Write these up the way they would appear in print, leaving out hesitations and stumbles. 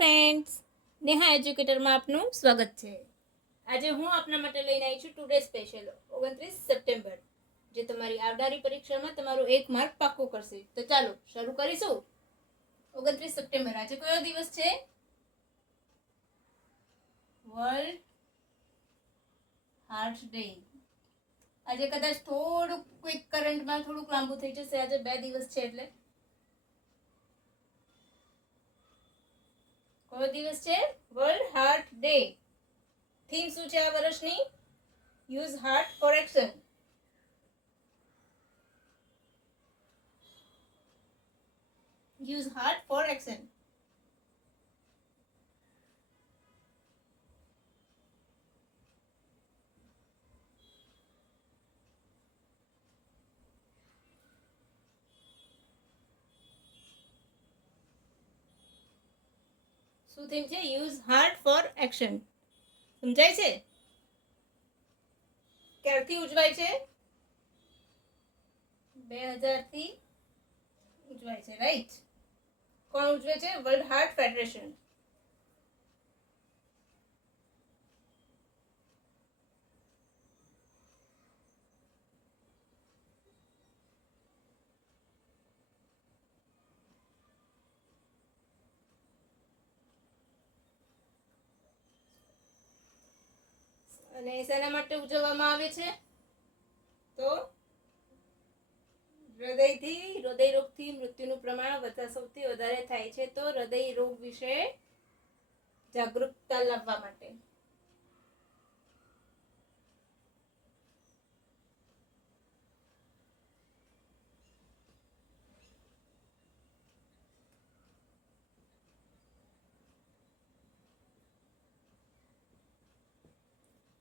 Friends, Neha એજ્યુકેટરમાં આપનું સ્વાગત છે। આજે હું આપના માટે લઈને આવી છું ટુડે સ્પેશિયલ 29 સપ્ટેમ્બર, જે તમારી આવનારી પરીક્ષામાં તમારો 1 માર્ક પાક્કો કરશે। તો ચાલો શરૂ કરીશું। 29 સપ્ટેમ્બર આજે કયો દિવસ છે? World heart day. આજે કદાચ થોડુંક ક્વિક કરંટમાં થોડુંક લાંબુ થઈ જશે, આજે 2 દિવસ છે એટલે। કયો દિવસ છે? World heart day. થીમ શું છે આ વર્ષની? Use heart for action. Use heart for action. શું થીમ છે? Use heart for action. સમજાય છે? ક્યારથી ઉજવાય છે? 2000 થી ઉજવાય છે, રાઈટ। કોણ ઉજવે છે? World heart federation. અને શેના માટે ઉજવવામાં આવે છે? તો હૃદય રોગથી મૃત્યુનું પ્રમાણ સૌથી વધારે થાય છે, તો હૃદય રોગ વિશે જાગૃતતા લાવવા માટે।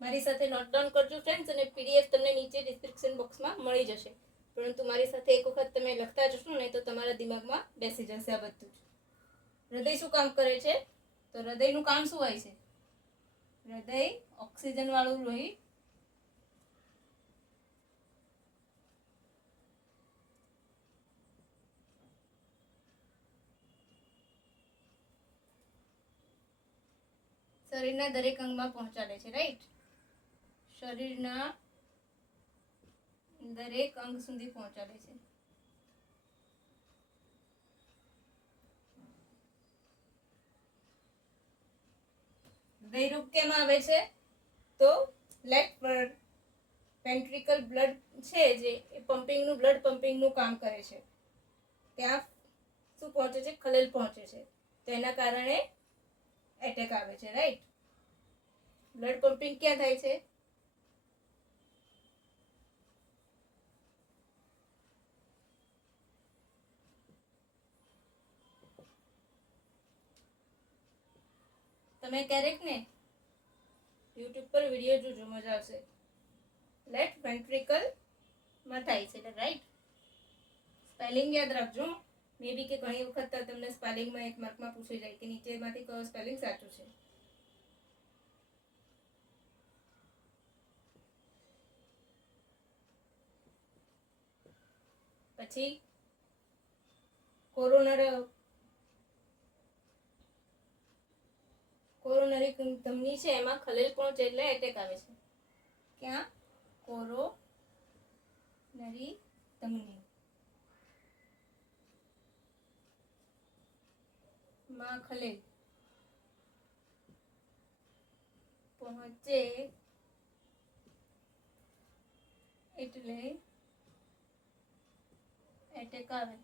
મારી સાથે નોટ ડાઉન કરજો ફ્રેન્ડ્સ, અને પીડીએફ તમને નીચે ડિસ્ક્રિપ્શન બોક્સમાં મળી જશે। પરંતુ મારી સાથે એક વખત તમે લખતા જશો ને તો તમારા દિમાગમાં બેસી જશે આ બધું જ। હૃદય શું કામ કરે છે? તો હૃદયનું કામ શું હોય છે? હૃદય ઓક્સિજન વાળું લોહી શરીરના દરેક અંગમાં પહોંચાડે છે, રાઈટ। શરીરના દરેક અંગ સુધી પહોંચાડે છે। હૃદય રોગ કેમ આવે છે? તો લેફ્ટ વેન્ટ્રિકલ બ્લડ છે, જે બ્લડ પમ્પિંગનું કામ કરે છે, ત્યાં શું પહોંચે છે? ખલેલ પહોંચે છે, તો એના કારણે એટેક આવે છે, રાઈટ। બ્લડ પમ્પિંગ ક્યાં થાય છે? તમે ક્યારેક ને યુટ્યુબ પર વિડીયો જોજો, મજા આવશે। લેફ્ટ વેન્ટ્રિકલ માં થાય છે, રાઈટ। સ્પેલિંગ યાદ રાખજો, મે બી કે ઘણી વખત તમને સ્પેલિંગમાં 1 માર્કમાં પૂછાઈ જાય કે નીચેમાંથી કયો સ્પેલિંગ સાચું છે। પછી કોરોનરી ધમની છે, એમાં ખલેલ પહોંચે એટલે એટેક આવે છે। ક્યાં? કોરોનરી ધમની માં ખલેલ પહોંચે એટલે એટેક આવે।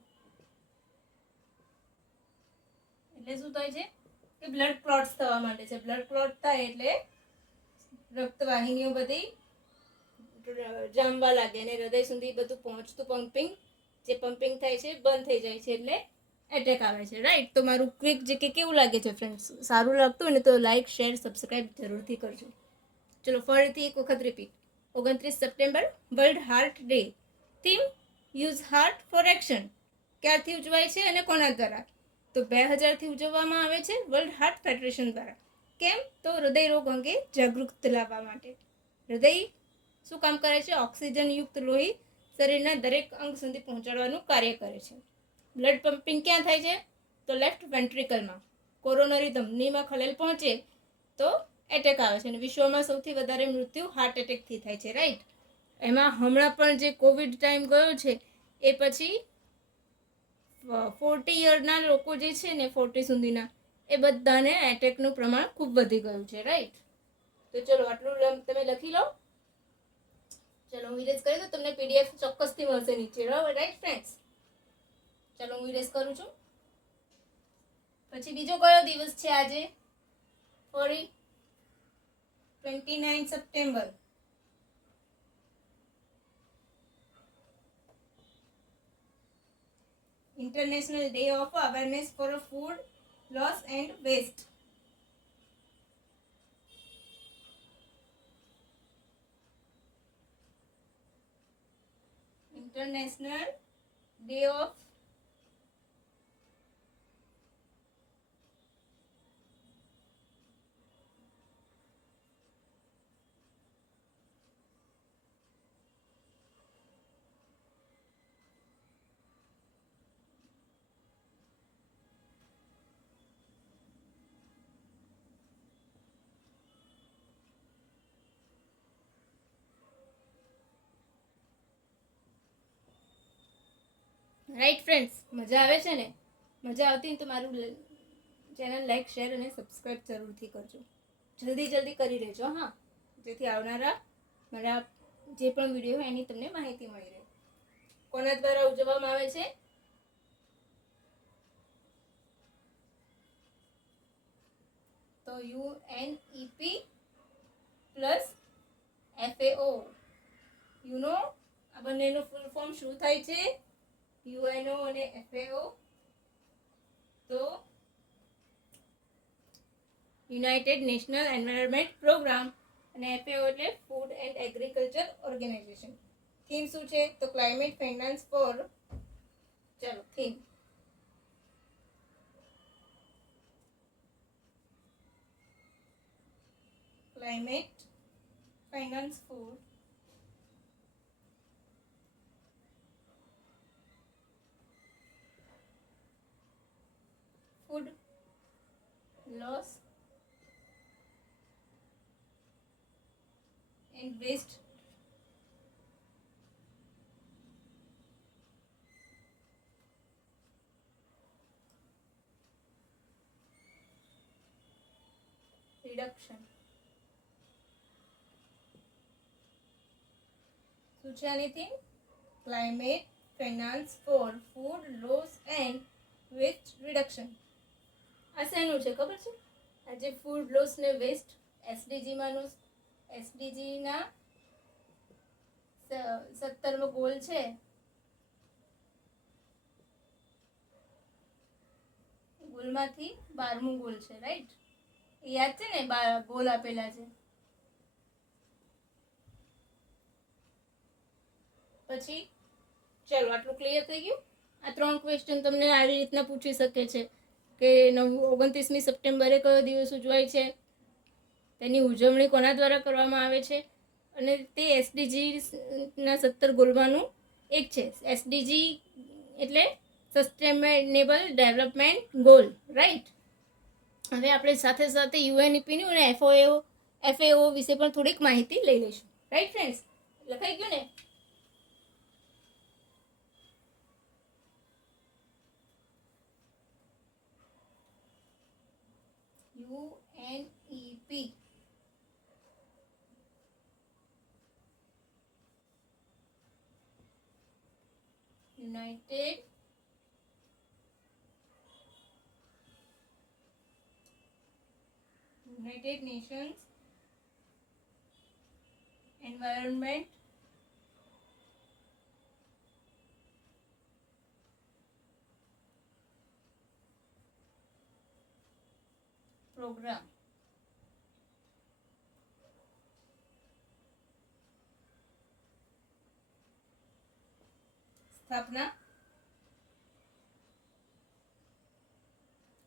એટલે શું થાય છે કે બ્લડ ક્લોટ્સ થવા માંડે છે। બ્લડ ક્લોટ થાય એટલે રક્તવાહિનીઓ બધી જામવા લાગે અને હૃદય સુધી બધું પહોંચતું પમ્પિંગ થાય છે બંધ થઈ જાય છે, એટલે એટેક આવે છે, રાઈટ। તો મારું ક્વિક જે કે કેવું લાગે છે ફ્રેન્ડ્સ? સારું લાગતું હોય ને તો લાઈક શેર સબસ્ક્રાઈબ જરૂરથી કરજો। ચલો ફરીથી એક વખત repeat. 29 September world heart day. Theme use heart for action. ક્યારથી ઉજવાય છે અને કોના દ્વારા? તો 2000 થી ઉજવવામાં આવે છે વર્લ્ડ હાર્ટ ફેડરેશન દ્વારા। કેમ? તો હૃદય રોગ અંગે જાગૃત લાવવા માટે। હૃદય શું કામ કરે છે? ઓક્સિજન યુક્ત લોહી શરીરના દરેક અંગ સુધી પહોંચાડવાનું કાર્ય કરે છે। બ્લડ પમ્પિંગ ક્યાં થાય છે? તો લેફ્ટ વેન્ટ્રિકલમાં। કોરોનરી ધમનીમાં ખલેલ પહોંચે તો એટેક આવે છે. અને વિશ્વમાં સૌથી વધારે મૃત્યુ હાર્ટ એટેકથી થાય છે, રાઈટ. એમાં હમણાં પણ જે કોવિડ ટાઈમ ગયો છે એ પછી 40 યરના લોકો જે છે ને 40 સુધીના એ બધાને એટેકનું પ્રમાણ ખૂબ વધી ગયું છે, રાઈટ. તો ચલો આટલું તમે લખી લો. ચલો હું ઇરેઝ કરી દઉં. તમને પીડીએફ ચોક્કસથી મળશે નીચે, રાઈટ ફ્રેન્ડ્સ. ચલો હું ઇરેઝ કરું છું. પછી બીજો કયો દિવસ છે આજે? ફરી 29 September. International Day of Awareness for Food Loss and Waste. International Day of right friends. મજા આવે છે ને? મજા આવતી ને તો મારું ચેનલ લાઈક, શેર અને સબસ્ક્રાઈબ જરૂરથી કરજો. જલ્દી કરી લેજો, હા, જેથી આવનારા મારા જે પણ વિડીયો હોય એની તમને માહિતી મળી રહે. કોના દ્વારા ઉજવવામાં આવે છે? તો UNEP પ્લસ FAO. યુનો આ બંનેનું ફૂલ ફોર્મ શું થાય છે? UNO અને FAO. તો યુનાઇટેડ નેશનલ એન્વાયરમેન્ટ પ્રોગ્રામ અને FAO એટલે Food and Agriculture Organisation. Theme શું છે? તો ક્લાઇમેટ ફાઇનાન્સ ફોર. ચલો theme climate finance for food loss and waste reduction. શું છે આની થીમ? Climate finance for food loss and waste reduction. આ શેનું છે ખબર છે? આ જે ફૂડ લોસ ને વેસ્ટ એસડીજીમાંનું એસડીજીના 17મો ગોલ છે. ગોલમાંથી 12મો ગોલ છે, રાઈટ. એ યાદ છે ને? ગોલ આપેલા છે. પછી ચલો આટલું ક્લિયર થઈ ગયું. આ 3 ક્વેશ્ચન તમને આવી રીતના પૂછી શકે છે કે 29મી સપ્ટેમ્બરે કયો દિવસ ઉજવાય છે, તેની ઉજવણી કોના દ્વારા કરવામાં આવે છે, અને તે એસડીજીના 17 ગોલમાંનું એક છે. એસડીજી એટલે સસ્ટેનેબલ ડેવલપમેન્ટ ગોલ, રાઈટ. હવે આપણે સાથે સાથે યુએનઈપીની અને FAO વિશે પણ થોડીક માહિતી લઈ લઈશું, રાઈટ ફ્રેન્ડ્સ. લખાઈ ગયું ને? UNEP United Nations Environment Program. સ્થાપના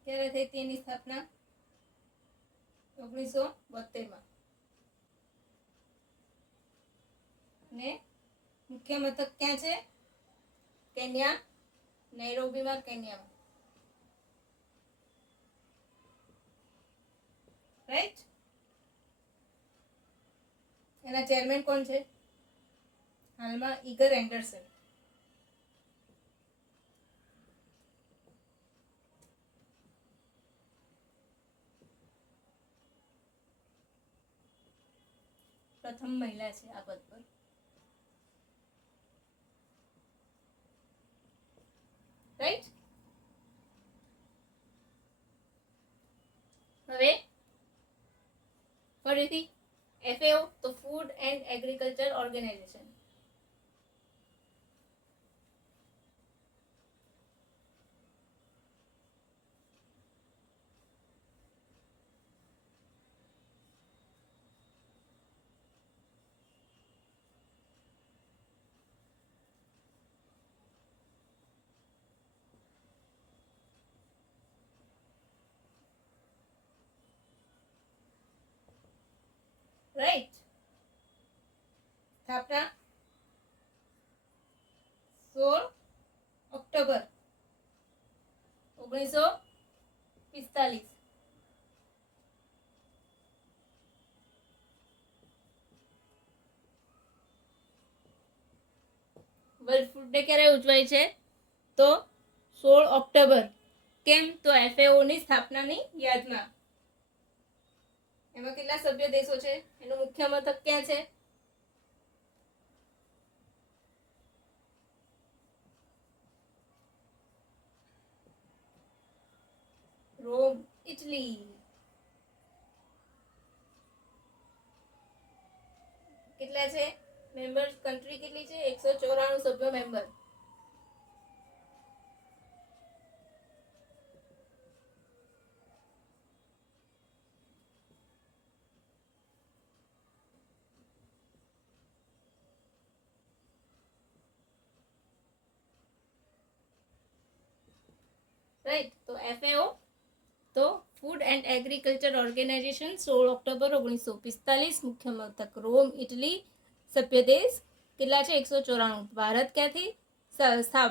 ક્યારે થઈ હતી એની સ્થાપના? 1972માં. ને મુખ્ય મથક ક્યાં છે? કેન્યા, નૈરોબીમાં, કેન્યામાં. રાઈટ. એના ચેરમેન કોણ છે? હાલમાં ઇગર એન્ડરસન. પ્રથમ મહિલા છે આ પદ પર. રાઈટ. હવે ફરીથી FAO તો Food and Agriculture Organisation. Right. સ્થાપના 16 ઓક્ટોબર 1945. વર્લ્ડ ફૂડ ડે ક્યારે ઉજવાય છે? તો 16 ઓક્ટોબર. કેમ? તો FAO ની સ્થાપનાની યાદમાં. એમાં કેટલા સભ્ય દેશો છે? એનું મુખ્ય મથક ક્યાં છે? Rome, Italy. કેટલા છે મેમ્બર્સ? કન્ટ્રી કેટલી છે? 194 સભ્ય મેમ્બર. રાઈટ. તો FAO તો Food and Agriculture Organisation 16 October 1945. મુખ્ય મથક રોમ, ઇટલી. સભ્ય દેશ કેટલા છે? 194. ભારત ક્યાંથી?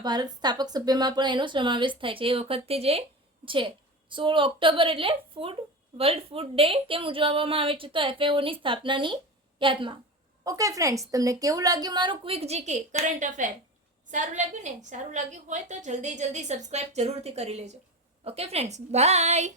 ભારત સ્થાપક સભ્યમાં પણ એનો સમાવેશ થાય છે એ વખતથી જે છે. 16 ઓક્ટોબર એટલે વર્લ્ડ ફૂડ ડે કેમ ઉજવવામાં આવે છે? તો FAO ની સ્થાપનાની યાદમાં. ઓકે ફ્રેન્ડ્સ, તમને કેવું લાગ્યું મારું ક્વિક જીકે કરંટ અફેર? સારું લાગ્યું ને? સારું લાગ્યું હોય તો જલ્દી સબસ્ક્રાઇબ જરૂરથી કરી લેજો. Okay friends, by.